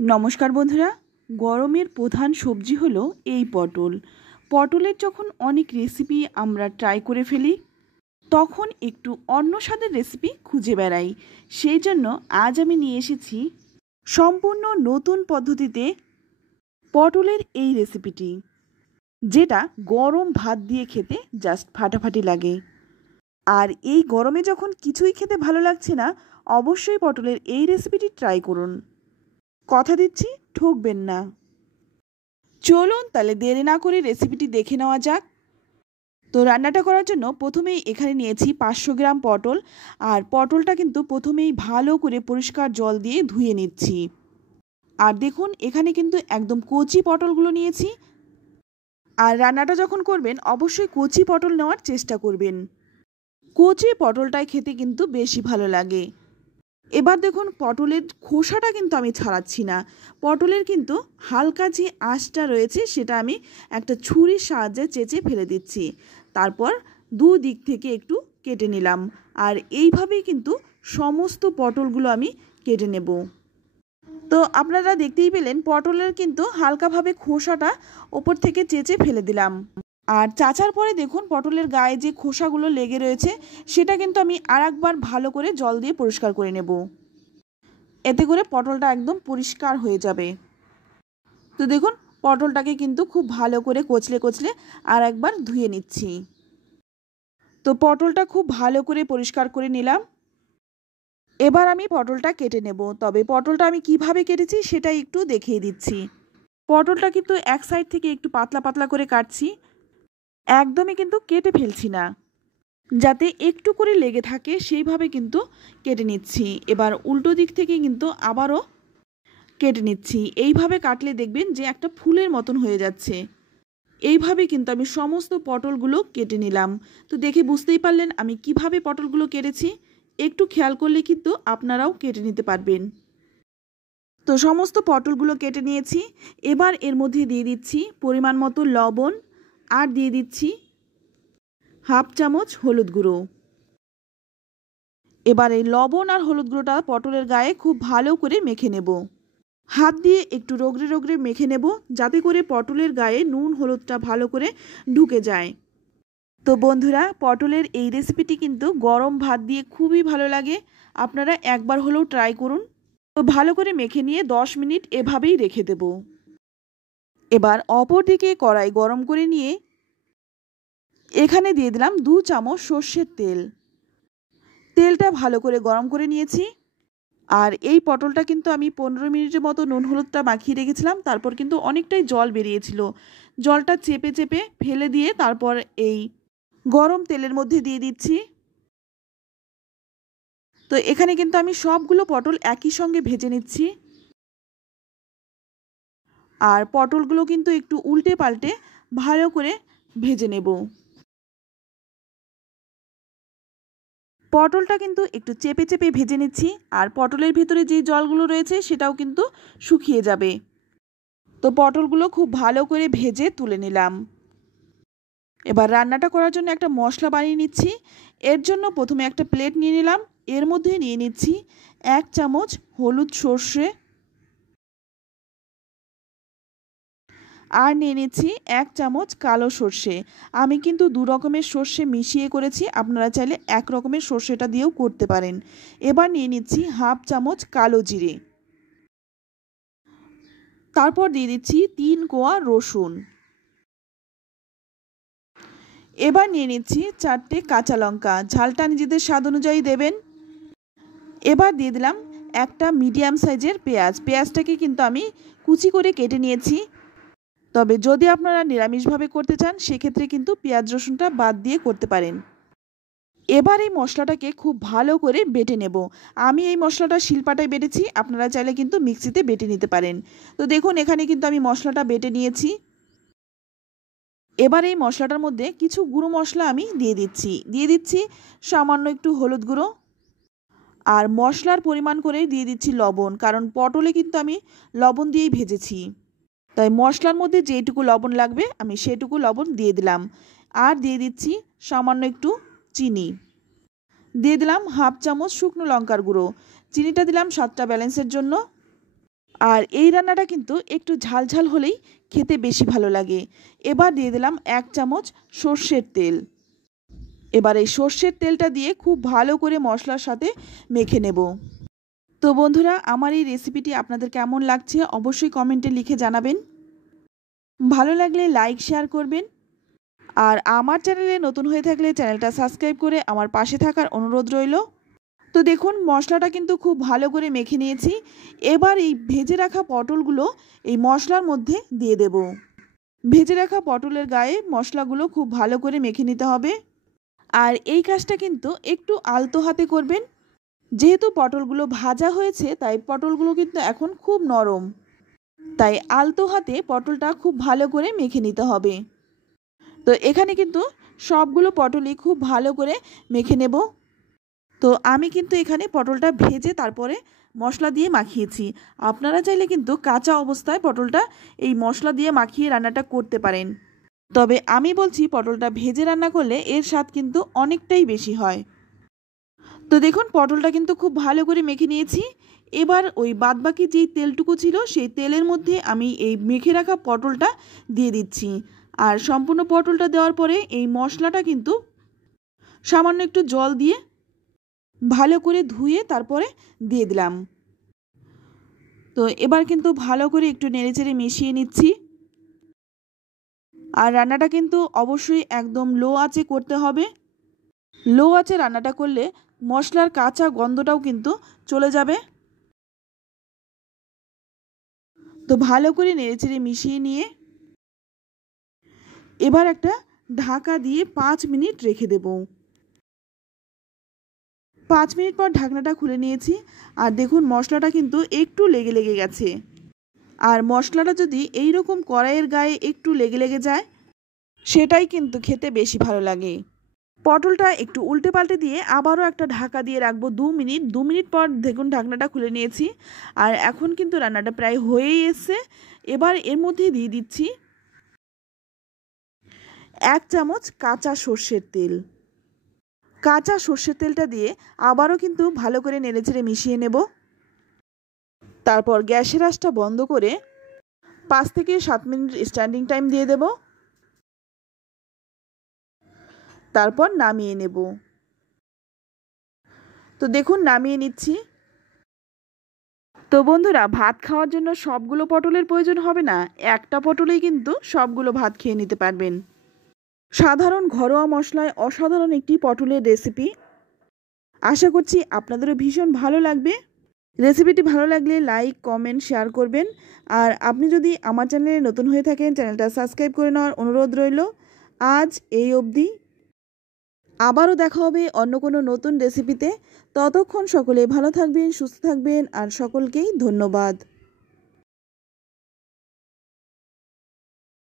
নমস্কার বন্ধুরা। গরমের প্রধান সবজি হলো এই পটল। পটলের যখন অনেক রেসিপি আমরা ট্রাই করে ফেলি, তখন একটু অন্য স্বাদের রেসিপি খুঁজে বেড়াই। সেই জন্য আজ আমি নিয়ে এসেছি সম্পূর্ণ নতুন পদ্ধতিতে পটলের এই রেসিপিটি, যেটা গরম ভাত দিয়ে খেতে জাস্ট ফাটাফাটি লাগে। আর এই গরমে যখন কিছুই খেতে ভালো লাগছে না, অবশ্যই পটলের এই রেসিপিটি ট্রাই করুন। কথা দিচ্ছি, ঠকবেন না। চলুন তাহলে দেরি না করে রেসিপিটি দেখে নেওয়া যাক। তো রান্নাটা করার জন্য প্রথমেই এখানে নিয়েছি 500 গ্রাম পটল। আর পটলটা কিন্তু প্রথমেই ভালো করে পরিষ্কার জল দিয়ে ধুয়ে নিচ্ছি। আর দেখুন, এখানে কিন্তু একদম কচি পটলগুলো নিয়েছি। আর রান্নাটা যখন করবেন অবশ্যই কচি পটল নেওয়ার চেষ্টা করবেন। কচি পটলটাই খেতে কিন্তু বেশি ভালো লাগে। এবার দেখুন, পটলের খোসাটা কিন্তু আমি ছাড়াচ্ছি না। পটলের কিন্তু হালকা যে আঁশটা রয়েছে সেটা আমি একটা ছুরির সাহায্যে চেঁচে ফেলে দিচ্ছি। তারপর দুদিক থেকে একটু কেটে নিলাম। আর এইভাবেই কিন্তু সমস্ত পটলগুলো আমি কেটে নেব। তো আপনারা দেখতেই পেলেন, পটলের কিন্তু হালকাভাবে খোসাটা ওপর থেকে চেঁচে ফেলে দিলাম। আর চাচার পরে দেখুন, পটলের গায়ে যে খোসাগুলো লেগে রয়েছে সেটা কিন্তু আমি আরেকবার ভালো করে জল দিয়ে পরিষ্কার করে নেব। এতে করে পটলটা একদম পরিষ্কার হয়ে যাবে। তো দেখুন, পটলটাকে কিন্তু খুব ভালো করে কচলে কচলে আর একবার ধুয়ে নিচ্ছি। তো পটলটা খুব ভালো করে পরিষ্কার করে নিলাম। এবার আমি পটলটা কেটে নেব। তবে পটলটা আমি কিভাবে কেটেছি সেটা একটু দেখিয়ে দিচ্ছি। পটলটা কিন্তু এক সাইড থেকে একটু পাতলা পাতলা করে কাটছি, একদমই কিন্তু কেটে ফেলছি না, যাতে একটু করে লেগে থাকে সেইভাবে কিন্তু কেটে নিচ্ছি। এবার উল্টো দিক থেকে কিন্তু আবারও কেটে নিচ্ছি। এইভাবে কাটলে দেখবেন যে একটা ফুলের মতন হয়ে যাচ্ছে। এইভাবে কিন্তু আমি সমস্ত পটলগুলো কেটে নিলাম। তো দেখে বুঝতেই পারলেন আমি কিভাবে পটলগুলো কেটেছি। একটু খেয়াল করলে কিন্তু আপনারাও কেটে নিতে পারবেন। তো সমস্ত পটলগুলো কেটে নিয়েছি। এবার এর মধ্যে দিয়ে দিচ্ছি পরিমাণ মতো লবণ, আর দিয়ে দিচ্ছি হাফ চামচ হলুদ গুঁড়ো। এবার এই লবণ আর হলুদ গুঁড়োটা পটলের গায়ে খুব ভালো করে মেখে নেব। হাত দিয়ে একটু রগড়ে রগড়ে মেখে নেব, যাতে করে পটলের গায়ে নুন হলুদটা ভালো করে ঢুকে যায়। তো বন্ধুরা, পটলের এই রেসিপিটি কিন্তু গরম ভাত দিয়ে খুবই ভালো লাগে। আপনারা একবার হলেও ট্রাই করুন। তো ভালো করে মেখে নিয়ে 10 মিনিট এভাবেই রেখে দেব। এবার অপর দিকে কড়াই গরম করে নিয়ে এখানে দিয়ে দিলাম 2 চামচ সর্ষের তেল। তেলটা ভালো করে গরম করে নিয়েছি। আর এই পটলটা কিন্তু আমি 15 মিনিটের মতো নুন হলুদটা মাখিয়ে রেখেছিলাম। তারপর কিন্তু অনেকটাই জল বেরিয়েছিল। জলটা চেপে চেপে ফেলে দিয়ে তারপর এই গরম তেলের মধ্যে দিয়ে দিচ্ছি। তো এখানে কিন্তু আমি সবগুলো পটল একই সঙ্গে ভেজে নিচ্ছি। আর পটলগুলো কিন্তু একটু উল্টে পাল্টে ভালো করে ভেজে নেব। পটলটা কিন্তু একটু চেপে চেপে ভেজে নিচ্ছি। আর পটলের ভেতরে যে জলগুলো রয়েছে সেটাও কিন্তু শুকিয়ে যাবে। তো পটলগুলো খুব ভালো করে ভেজে তুলে নিলাম। এবার রান্নাটা করার জন্য একটা মশলা বানিয়ে নিচ্ছি। এর জন্য প্রথমে একটা প্লেট নিয়ে নিলাম। এর মধ্যে নিয়ে নিচ্ছি 1 চামচ হলুদ সর্ষে, আর নিয়ে নিচ্ছি 1 চামচ কালো সর্ষে। আমি কিন্তু 2 রকমের সর্ষে মিশিয়ে করেছি, আপনারা চাইলে 1 রকমের সর্ষেটা দিয়েও করতে পারেন। এবার নিয়ে নিচ্ছি হাফ চামচ কালো জিরে। তারপর দিয়ে দিচ্ছি 3 কোয়া রসুন। এবার নিয়ে নিচ্ছি 4টে কাঁচা লঙ্কা, ঝালটা নিজেদের স্বাদ অনুযায়ী দেবেন। এবার দিয়ে দিলাম একটা মিডিয়াম সাইজের পেঁয়াজ। পেঁয়াজটাকে কিন্তু আমি কুচি করে কেটে নিয়েছি। তবে যদি আপনারা নিরামিষভাবে করতে চান সেক্ষেত্রে কিন্তু পেঁয়াজ রসুনটা বাদ দিয়ে করতে পারেন। এবার এই মশলাটাকে খুব ভালো করে বেটে নেব। আমি এই মশলাটা শিলপাটায় বেটেছি, আপনারা চাইলে কিন্তু মিক্সিতে বেটে নিতে পারেন। তো দেখুন, এখানে কিন্তু আমি মশলাটা বেটে নিয়েছি। এবার এই মশলাটার মধ্যে কিছু গুঁড়ো মশলা আমি দিয়ে দিচ্ছি সামান্য একটু হলুদ গুঁড়ো। আর মশলার পরিমাণ করেই দিয়ে দিচ্ছি লবণ, কারণ পটলে কিন্তু আমি লবণ দিয়েই ভেজেছি। তাই মশলার মধ্যে যেটুকু লবণ লাগবে আমি সেটুকু লবণ দিয়ে দিলাম। আর দিয়ে দিচ্ছি সামান্য একটু চিনি। দিয়ে দিলাম হাফ চামচ শুকনো লঙ্কার গুঁড়ো। চিনিটা দিলাম স্বাদটা ব্যালেন্সের জন্য। আর এই রান্নাটা কিন্তু একটু ঝাল ঝাল হলেই খেতে বেশি ভালো লাগে। এবার দিয়ে দিলাম 1 চামচ সর্ষের তেল। এবার এই সর্ষের তেলটা দিয়ে খুব ভালো করে মশলার সাথে মেখে নেব। তো বন্ধুরা, আমার এই রেসিপিটি আপনাদের কেমন লাগছে অবশ্যই কমেন্টে লিখে জানাবেন। ভালো লাগলে লাইক শেয়ার করবেন। আর আমার চ্যানেলে নতুন হয়ে থাকলে চ্যানেলটা সাবস্ক্রাইব করে আমার পাশে থাকার অনুরোধ রইল। তো দেখুন মশলাটা কিন্তু খুব ভালো করে মেখে নিয়েছি। এবার এই ভেজে রাখা পটলগুলো এই মশলার মধ্যে দিয়ে দেব। ভেজে রাখা পটলের গায়ে মশলাগুলো খুব ভালো করে মেখে নিতে হবে। আর এই কাজটা কিন্তু একটু আলতো হাতে করবেন। যেহেতু পটলগুলো ভাজা হয়েছে তাই পটলগুলো কিন্তু এখন খুব নরম, তাই আলতো হাতে পটলটা খুব ভালো করে মেখে নিতে হবে। তো এখানে কিন্তু সবগুলো পটলই খুব ভালো করে মেখে নেব। তো আমি কিন্তু এখানে পটলটা ভেজে তারপরে মশলা দিয়ে মাখিয়েছি। আপনারা চাইলে কিন্তু কাঁচা অবস্থায় পটলটা এই মশলা দিয়ে মাখিয়ে রান্নাটা করতে পারেন। তবে আমি বলছি পটলটা ভেজে রান্না করলে এর স্বাদ কিন্তু অনেকটাই বেশি হয়। তো দেখুন পটলটা কিন্তু খুব ভালো করে মেখে নিয়েছি। এবার ওই বাদবাকি যেই তেলটুকু ছিল সেই তেলের মধ্যে আমি এই মেখে রাখা পটলটা দিয়ে দিচ্ছি। আর সম্পূর্ণ পটলটা দেওয়ার পরে এই মশলাটা কিন্তু সামান্য একটু জল দিয়ে ভালো করে ধুয়ে তারপরে দিয়ে দিলাম। তো এবার কিন্তু ভালো করে একটু নেড়েচেড়ে মিশিয়ে নিচ্ছি। আর রান্নাটা কিন্তু অবশ্যই একদম লো আঁচে করতে হবে। লো আঁচে রান্নাটা করলে মশলার কাঁচা গন্ধটাও কিন্তু চলে যাবে। তো ভালো করে নেড়েচেড়ে মিশিয়ে নিয়ে এবার একটা ঢাকা দিয়ে 5 মিনিট রেখে দেব। 5 মিনিট পর ঢাকনাটা খুলে নিয়েছি। আর দেখুন মশলাটা কিন্তু একটু লেগে লেগে গেছে। আর মশলাটা যদি এই রকম কড়াইয়ের গায়ে একটু লেগে লেগে যায় সেটাই কিন্তু খেতে বেশি ভালো লাগে। পটলটা একটু উল্টে পাল্টে দিয়ে আবারও একটা ঢাকা দিয়ে রাখবো 2 মিনিট। 2 মিনিট পর দেখুন ঢাকনাটা খুলে নিয়েছি। আর এখন কিন্তু রান্নাটা প্রায় হয়েই এসছে। এবার এর মধ্যে দিয়ে দিচ্ছি 1 চামচ কাঁচা সর্ষের তেল। কাঁচা সর্ষের তেলটা দিয়ে আবারও কিন্তু ভালো করে নেড়েচেড়ে মিশিয়ে নেব। তারপর গ্যাসের আঁচটা বন্ধ করে 5 থেকে 7 মিনিট স্ট্যান্ডিং টাইম দিয়ে দেব। তারপর নামিয়ে নেব। তো দেখুন নামিয়ে নিচ্ছি। তো বন্ধুরা, ভাত খাওয়ার জন্য সবগুলো পটলের প্রয়োজন হবে না, একটা পটলেই কিন্তু সবগুলো ভাত খেয়ে নিতে পারবেন। সাধারণ ঘরোয়া মশলায় অসাধারণ একটি পটলের রেসিপি। আশা করছি আপনাদেরও ভীষণ ভালো লাগবে। রেসিপিটি ভালো লাগলে লাইক কমেন্ট শেয়ার করবেন। আর আপনি যদি আমার চ্যানেলে নতুন হয়ে থাকেন চ্যানেলটা সাবস্ক্রাইব করে নেওয়ার অনুরোধ রইল। আজ এই অবধি। আবারও দেখা হবে অন্য কোনো নতুন রেসিপিতে। ততক্ষণ সকলে ভালো থাকবেন, সুস্থ থাকবেন আর সকলকেই ধন্যবাদ।